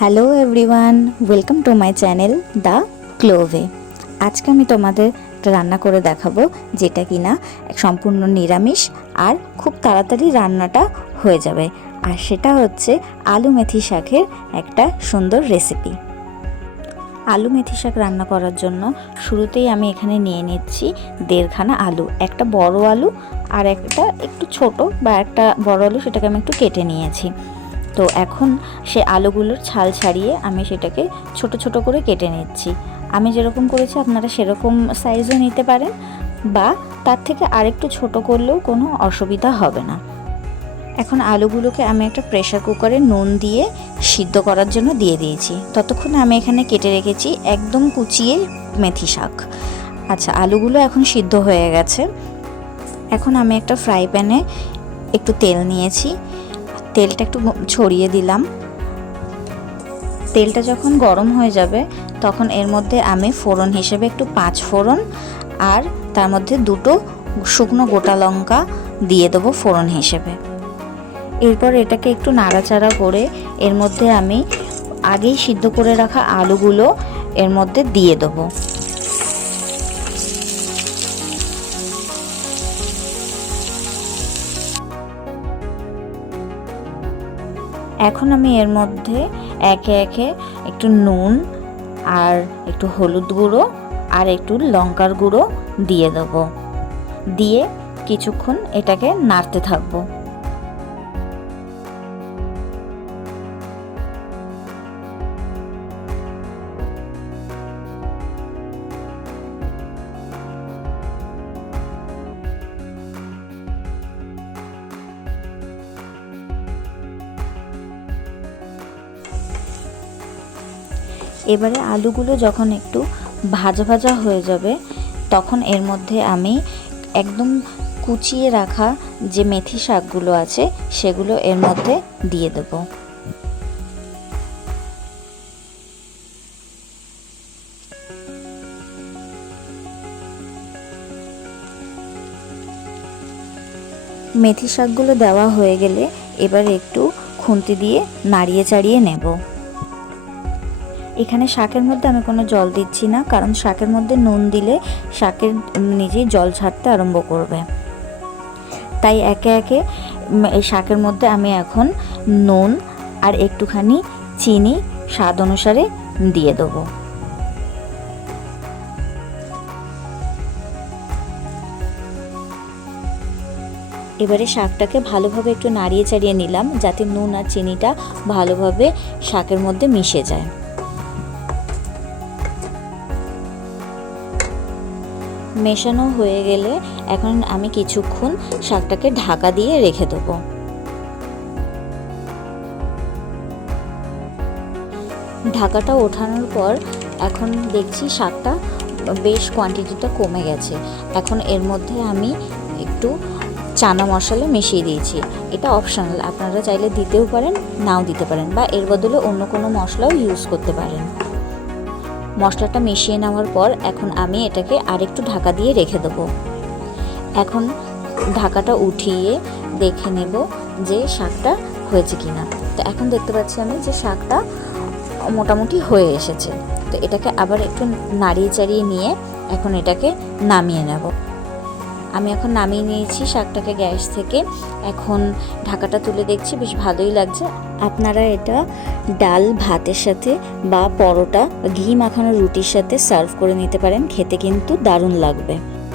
Hello everyone, welcome to my channel the ক্লোভে। আজকে আমি তোমাদের একটা রান্না করে দেখাবো যেটা কিনা সম্পূর্ণ নিরামিষ আর খুব তাড়াতাড়ি রান্নাটা হয়ে যাবে। আর সেটা হচ্ছে আলু মেথি শাকের একটা সুন্দর রেসিপি। আলু মেথি শাক রান্না করার জন্য শুরুতেই আমি এখানে নিয়ে নিচ্ছি 1.5 খানা আলু, একটা বড় আলু আর একটা একটু ছোট বা একটা বড় আলু, সেটাকে আমি একটু কেটে নিয়েছি। তো এখন সে আলুগুলোর ছাল ছাড়িয়ে আমি সেটাকে ছোট ছোট করে কেটে নিচ্ছি। আমি যেরকম করেছি আপনারা সেরকম সাইজও নিতে পারেন বা তার থেকে আরেকটু ছোট করলেও কোনো অসুবিধা হবে না। এখন আলুগুলোকে আমি একটা প্রেসার কুকারে নুন দিয়ে সিদ্ধ করার জন্য দিয়ে দিয়েছি। ততক্ষণে আমি এখানে কেটে রেখেছি একদম কুচিয়ে মেথি শাক। আচ্ছা, আলুগুলো এখন সিদ্ধ হয়ে গেছে। এখন আমি একটা ফ্রাই প্যানে একটু তেল নিয়েছি, তেলটা একটু ছড়িয়ে দিলাম। তেলটা যখন গরম হয়ে যাবে তখন এর মধ্যে আমি ফোড়ন হিসেবে একটু 5 ফোড়ন আর তার মধ্যে 2টো শুকনো গোটা লঙ্কা দিয়ে দেবো ফোড়ন হিসেবে। এরপর এটাকে একটু নাড়াচাড়া করে এর মধ্যে আমি আগেই সিদ্ধ করে রাখা আলুগুলো এর মধ্যে দিয়ে দেবো। এখন আমি এর মধ্যে একে একে একটু নুন আর একটু হলুদ গুঁড়ো আর একটু লঙ্কার গুঁড়ো দিয়ে দেবো। দিয়ে কিছুক্ষণ এটাকে নাড়তে থাকবো। এবারে আলুগুলো যখন একটু ভাজা ভাজা হয়ে যাবে তখন এর মধ্যে আমি একদম কুচিয়ে রাখা যে মেথি শাকগুলো আছে সেগুলো এর মধ্যে দিয়ে দেব। মেথি শাকগুলো দেওয়া হয়ে গেলে এবার একটু খুন্তি দিয়ে নাড়িয়ে চাড়িয়ে নেব। এখানে শাকের মধ্যে আমি কোনো জল দিচ্ছি না, কারণ শাকের মধ্যে নুন দিলে শাকের নিজেই জল ছাড়তে আরম্ভ করবে। তাই একে একে এই শাকের মধ্যে আমি এখন নুন আর একটুখানি চিনি স্বাদ অনুসারে দিয়ে দেবো। এবারে শাকটাকে ভালোভাবে একটু নাড়িয়ে চাড়িয়ে নিলাম যাতে নুন আর চিনিটা ভালোভাবে শাকের মধ্যে মিশে যায়। মেশানো হয়ে গেলে এখন আমি কিছুক্ষণ শাকটাকে ঢাকা দিয়ে রেখে দেবো। ঢাকাটা ওঠানোর পর এখন দেখছি শাকটা বেশ কোয়ান্টিটিটা কমে গেছে। এখন এর মধ্যে আমি একটু চানা মশলা মিশিয়ে দিয়েছি। এটা অপশনাল, আপনারা চাইলে দিতেও পারেন নাও দিতে পারেন বা এর বদলে অন্য কোনো মশলাও ইউজ করতে পারেন। মশলাটা মিশিয়ে নেওয়ার পর এখন আমি এটাকে আরেকটু ঢাকা দিয়ে রেখে দেবো। এখন ঢাকাটা উঠিয়ে দেখে নেব যে শাকটা হয়েছে কিনা। তো এখন দেখতে পাচ্ছি আমি যে শাকটা মোটামুটি হয়ে এসেছে। তো এটাকে আবার একটু নাড়িয়ে চাড়িয়ে নিয়ে এখন এটাকে নামিয়ে নেব। আমি এখন নামিয়ে নিয়েছি শাকটাকে গ্যাস থেকে। এখন ঢাকাটা তুলে দেখছি বেশ ভালোই লাগছে। আপনারা এটা ডাল ভাতের সাথে বা পরোটা ঘি মাখানো রুটির সাথে সার্ভ করে নিতে পারেন, খেতে কিন্তু দারুণ লাগবে।